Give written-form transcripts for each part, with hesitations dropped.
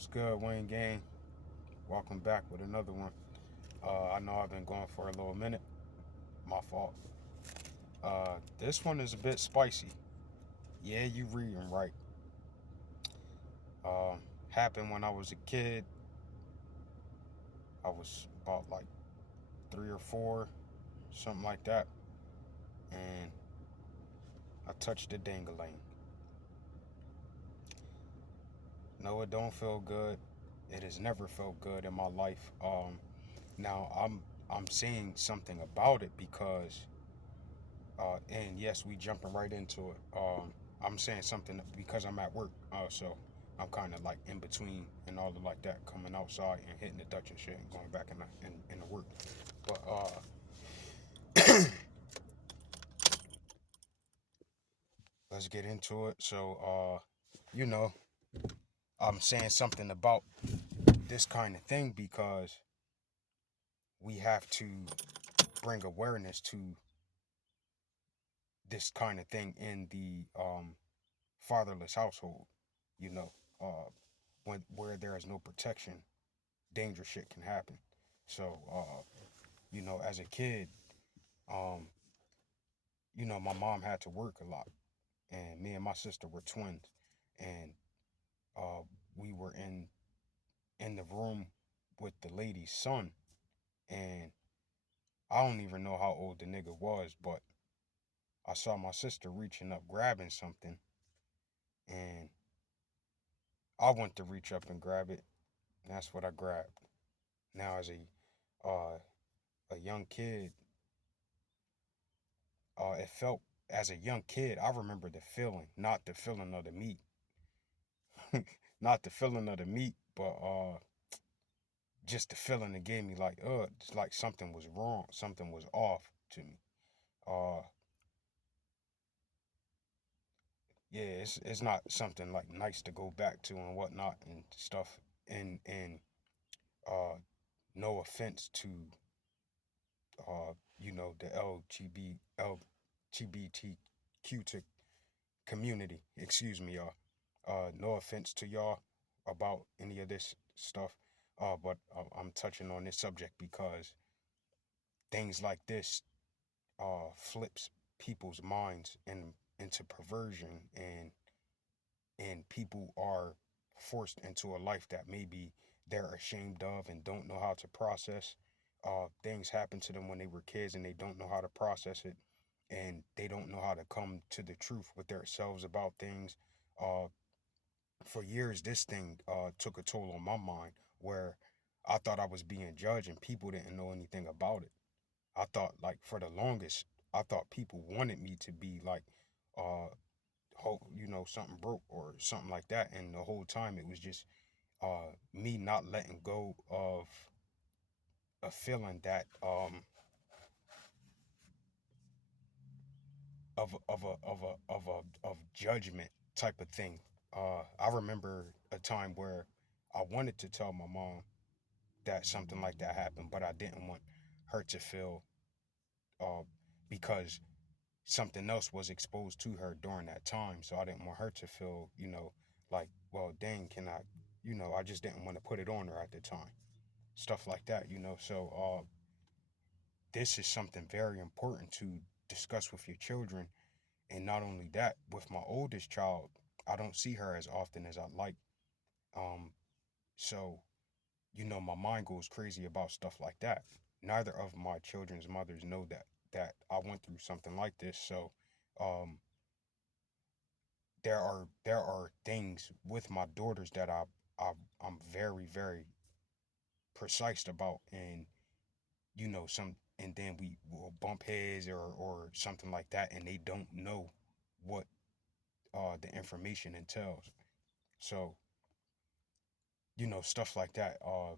What's good, Wayne Gang? Welcome back with another one. I know I've been going for a little minute. My fault. This one is a bit spicy. Yeah, you reading right. Happened when I was a kid. I was about like 3 or 4, something like that, and I touched the dingaling. No, it don't feel good. It has never felt good in my life. Now I'm saying something about it because and yes, we jumping right into it. I'm saying something because I'm at work, so I'm kind of like in between and all of like that, coming outside and hitting the Dutch and shit, and going back in the work. But let's get into it. So you know, I'm saying something about this kind of thing because we have to bring awareness to this kind of thing in the fatherless household. You know, when where there is no protection, dangerous shit can happen. So, as a kid, um, my mom had to work a lot, and me and my sister were twins, and uh, we were in the room with the lady's son, and I don't even know how old the nigga was, but I saw my sister reaching up, grabbing something, and I went to reach up and grab it, and that's what I grabbed. Now, as a young kid, it felt as a young kid, I remember the feeling, not the feeling of the meat, not the feeling of the meat, but just the feeling it gave me like, it's like something was wrong, something was off to me. Uh, yeah, it's not something like nice to go back to and whatnot and stuff. And uh, no offense to the LGBTQ community. Excuse me, y'all. No offense to y'all about any of this stuff, but I'm touching on this subject because things like this flips people's minds into perversion, and people are forced into a life that maybe they're ashamed of and don't know how to process. Things happen to them when they were kids and they don't know how to process it, and they don't know how to come to the truth with themselves about things. Uh, for years, this thing took a toll on my mind where I thought I was being judged and people didn't know anything about it. I thought, like, for the longest, I thought people wanted me to be like, uh, something broke or something like that. And the whole time it was just me not letting go of a feeling that of judgment type of thing. I remember a time where I wanted to tell my mom that something like that happened, but I didn't want her to feel uh, because something else was exposed to her during that time. So I didn't want her to feel, like, well, dang, can I, I just didn't want to put it on her at the time. Stuff like that. So this is something very important to discuss with your children. And not only that, with my oldest child, I don't see her as often as I'd like. Um, so, my mind goes crazy about stuff like that. Neither of my children's mothers know that I went through something like this. So, um, there are things with my daughters that I I'm very very precise about, and some, and then we will bump heads or something like that, and they don't know what the information entails. So stuff like that. A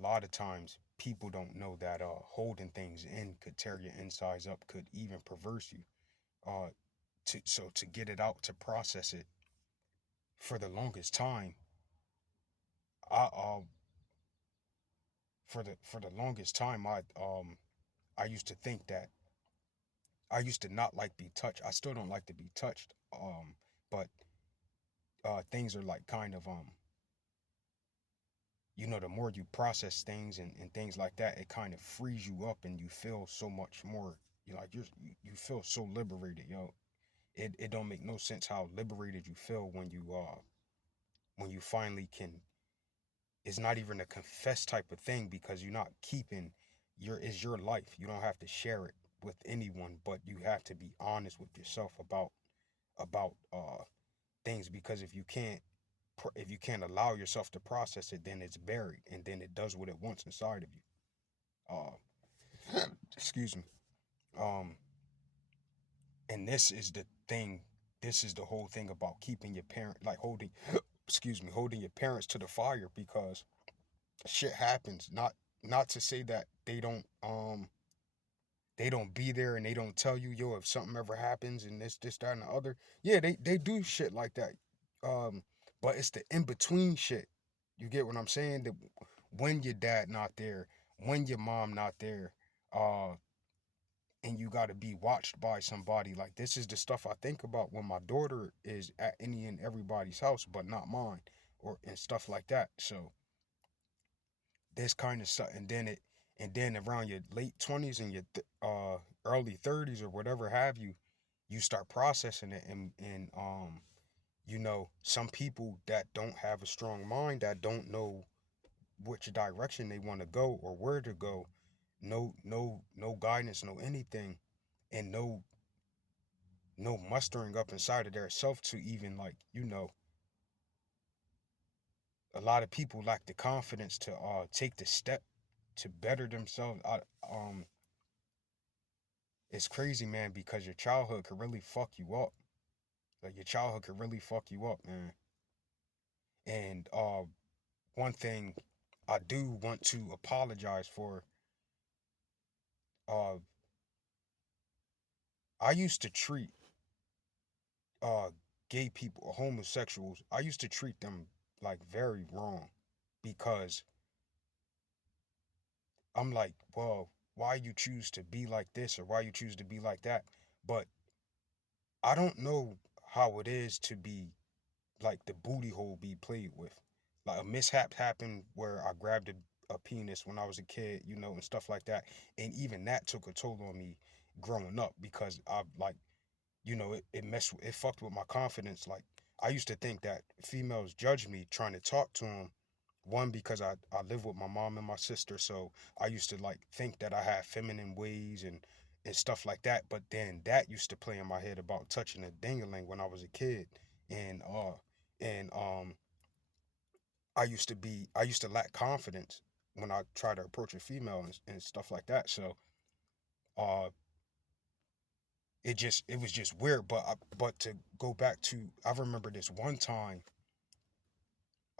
lot of times people don't know that holding things in could tear your insides up, could even perverse you. Uh, to get it out, to process it, for the longest time, I for the longest time, I used to think that I used to not like be touched. I still don't like to be touched. But things are like kind of the more you process things and things like that, it kind of frees you up and you feel so much more. You feel so liberated, yo. It don't make no sense how liberated you feel when you finally can. It's not even a confess type of thing because you're not keeping is your life. You don't have to share it with anyone, but you have to be honest with yourself about things, because if you can't allow yourself to process it, then it's buried and then it does what it wants inside of you. Excuse me. Um, and this is the thing. This is the whole thing about keeping your parent, like holding, excuse me, holding your parents to the fire, because shit happens. Not to say that they don't be there and they don't tell you, yo, if something ever happens and this, that, and the other. Yeah, they do shit like that. Um, but it's the in between shit. You get what I'm saying? When your dad not there, when your mom not there, uh, and you got to be watched by somebody. Like, this is the stuff I think about when my daughter is at any and everybody's house, but not mine, or and stuff like that. So this kind of stuff, and then around your late 20s and your early 30s or whatever have you, you start processing it, and some people that don't have a strong mind, that don't know which direction they want to go or where to go, no guidance, no anything, and no mustering up inside of their self to even, like, a lot of people lack the confidence to take the step to better themselves. It's crazy, man, because your childhood could really fuck you up. Like, your childhood could really fuck you up, man. And one thing I do want to apologize for, uh I used to treat uh gay people or homosexuals, I used to treat them like very wrong, because I'm like, well, why you choose to be like this or why you choose to be like that? But I don't know how it is to be like the booty hole be played with. Like, a mishap happened where I grabbed a penis when I was a kid, and stuff like that. And even that took a toll on me growing up, because I, like, it fucked with my confidence. Like, I used to think that females judge me trying to talk to them. One, because I live with my mom and my sister, so I used to like think that I had feminine ways and stuff like that. But then that used to play in my head about touching a dingaling when I was a kid, and I used to lack confidence when I try to approach a female and stuff like that. So uh, it was just weird. But to go back to, I remember this one time,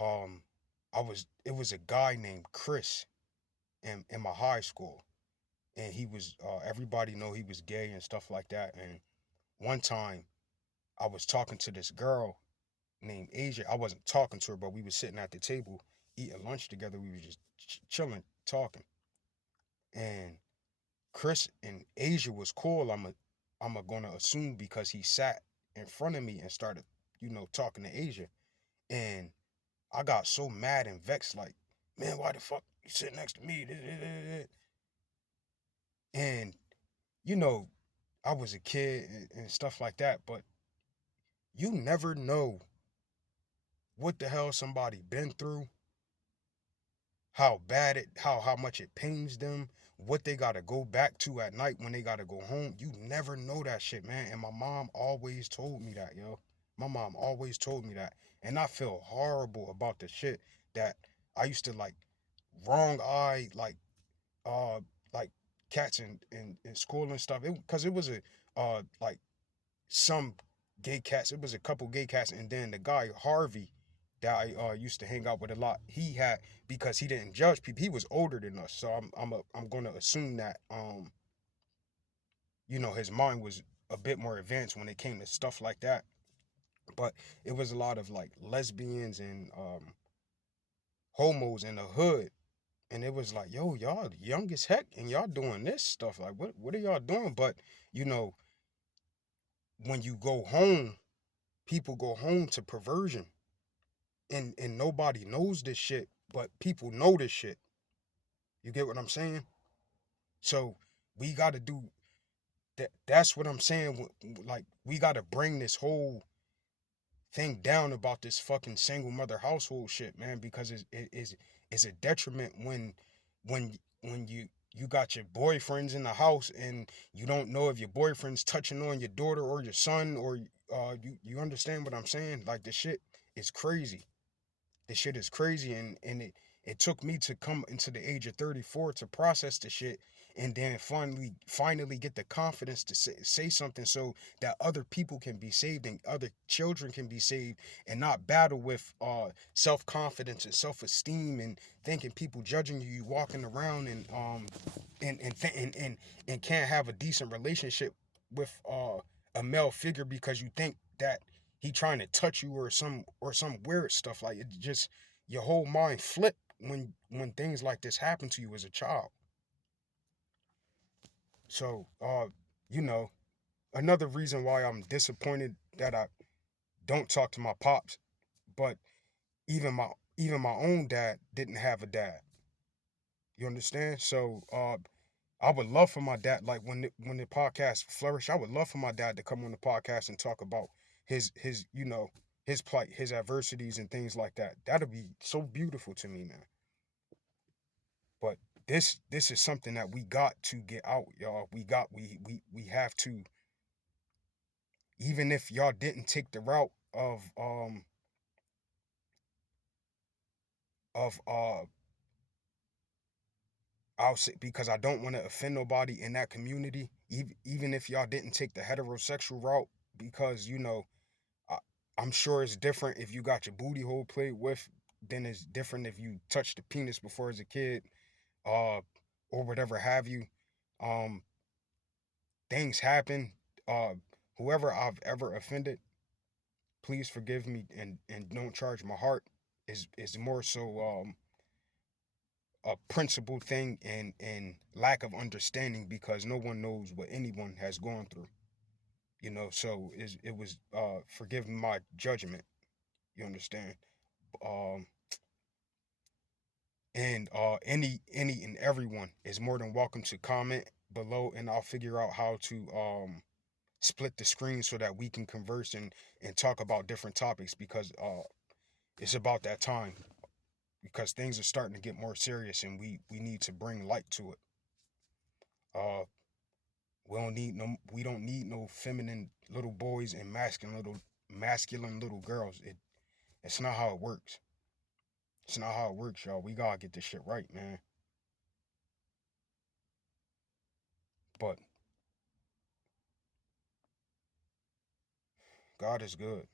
um, it was a guy named Chris in my high school, and he was everybody know he was gay and stuff like that. And one time I was talking to this girl named Asia. I wasn't talking to her, but we was sitting at the table eating lunch together. We was just chilling, talking. And Chris and Asia was cool. I'm a gonna assume, because he sat in front of me and started, talking to Asia. And I got so mad and vexed, like, man, why the fuck you sitting next to me? And you know, I was a kid and stuff like that, but you never know what the hell somebody been through, how bad how much it pains them, what they gotta go back to at night when they gotta go home. You never know that shit, man. And my mom always told me that, yo. My mom always told me that. And I feel horrible about the shit that I used to, like, wrong eye, uh like cats in school and stuff. Because it was a like some gay cats. It was a couple gay cats, and then the guy Harvey that I used to hang out with a lot. He had, because he didn't judge people. He was older than us, so I'm gonna assume that his mind was a bit more advanced when it came to stuff like that. But it was a lot of like lesbians and homos in the hood. And it was like, yo, y'all young as heck and y'all doing this stuff. Like, what are y'all doing? But you know, when you go home, people go home to perversion. and nobody knows this shit, but people know this shit. You get what I'm saying? So we got to do that. That's what I'm saying. Like we got to bring this whole thing down about this fucking single mother household shit, man, because it's a detriment when you got your boyfriends in the house and you don't know if your boyfriend's touching on your daughter or your son, or you understand what I'm saying? Like the shit is crazy. This shit is crazy, and it took me to come into the age of 34 to process the shit, and then finally get the confidence to say something so that other people can be saved and other children can be saved, and not battle with self-confidence and self-esteem and thinking people judging you walking around and can't have a decent relationship with a male figure because you think that he trying to touch you or some weird stuff. Like it just, your whole mind flip when things like this happen to you as a child. So you know, another reason why I'm disappointed that I don't talk to my pops, but even my even my own dad didn't have a dad. You understand? So I would love for my dad, like when the podcast flourish, I would love for my dad to come on the podcast and talk about his his plight, his adversities and things like that. That'd be so beautiful to me, man. But this is something that we got to get out, y'all. We have to, even if y'all didn't take the route of I'll say, because I don't want to offend nobody in that community, even if y'all didn't take the heterosexual route, because I, I'm sure it's different if you got your booty hole played with than it's different if you touched the penis before as a kid, uh, or whatever have you. Um, Things happen. Uh, Whoever I've ever offended, please forgive me and don't charge my heart. Is more so a principle thing and lack of understanding because no one knows what anyone has gone through. So it was forgive my judgment. You understand? Um, and any and everyone is more than welcome to comment below, and I'll figure out how to split the screen so that we can converse and talk about different topics because it's about that time because things are starting to get more serious and we need to bring light to it. Uh, we don't need no feminine little boys and masculine little girls. It's not how it works. It's not how it works, y'all. We gotta get this shit right, man. But God is good.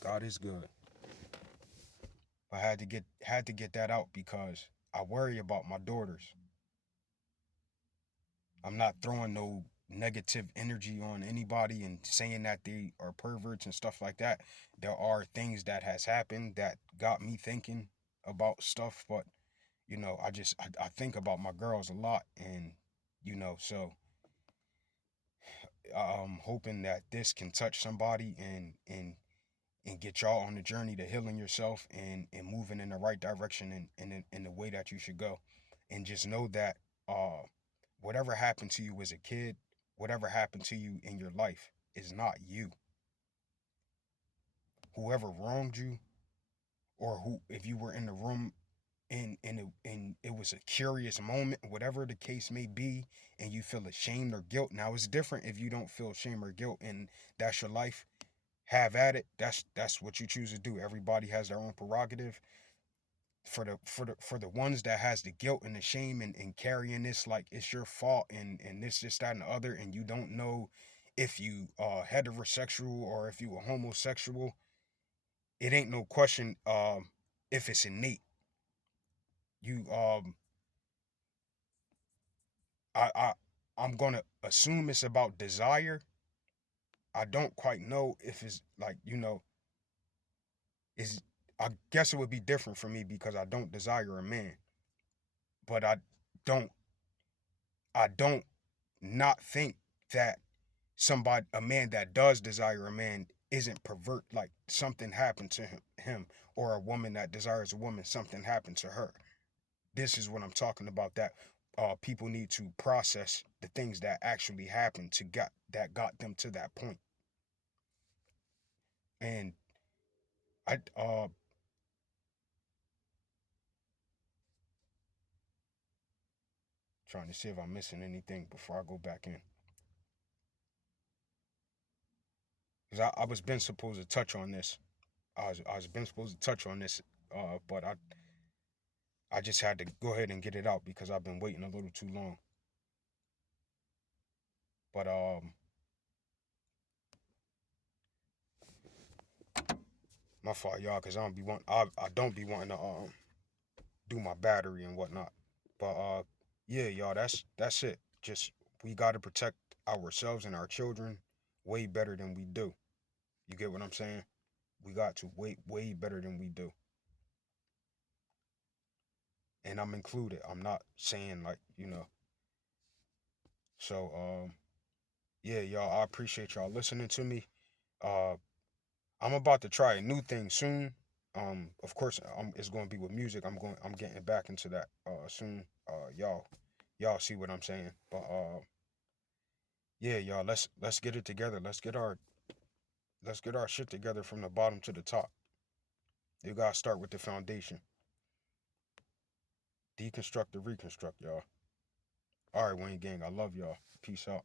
God is good. I had to get that out because I worry about my daughters. I'm not throwing no negative energy on anybody and saying that they are perverts and stuff like that. There are things that has happened that got me thinking about stuff, but I think about my girls a lot, and so I'm hoping that this can touch somebody and get y'all on the journey to healing yourself and moving in the right direction and in the way that you should go. And just know that uh whatever happened to you as a kid, whatever happened to you in your life is not you. Whoever wronged you, or who, if you were in the room and it was a curious moment, whatever the case may be, and you feel ashamed or guilt. Now it's different if you don't feel shame or guilt and that's your life. Have at it. That's what you choose to do. Everybody has their own prerogative. For the ones that has the guilt and the shame and carrying this like it's your fault and this that and the other, and you don't know if you heterosexual or if you a homosexual, it ain't no question if it's innate. You I I'm gonna assume it's about desire. I don't quite know if it's like is I guess it would be different for me because I don't desire a man, but don't I don't not think that a man that does desire a man isn't pervert, like something happened to him, or a woman that desires a woman, something happened to her. This is what I'm talking about, that people need to process the things that actually happened to got them to that point. And I trying to see if I'm missing anything before I go back in. Because I was been supposed to touch on this. I was been supposed to touch on this, but I just had to go ahead and get it out because I've been waiting a little too long. But my fault, y'all, because I don't be wanting to do my battery and whatnot. But yeah, y'all, that's it. Just we gotta protect ourselves and our children way better than we do. You get what I'm saying? We got to way better than we do. And I'm included. I'm not saying like, So yeah, y'all, I appreciate y'all listening to me. Uh I'm about to try a new thing soon. Of course, it's going to be with music. I'm getting back into that soon. Y'all see what I'm saying? But yeah, y'all, let's get it together. Let's get our shit together from the bottom to the top. You gotta start with the foundation. Deconstruct the reconstruct, y'all. All right, Wayne Gang, I love y'all. Peace out.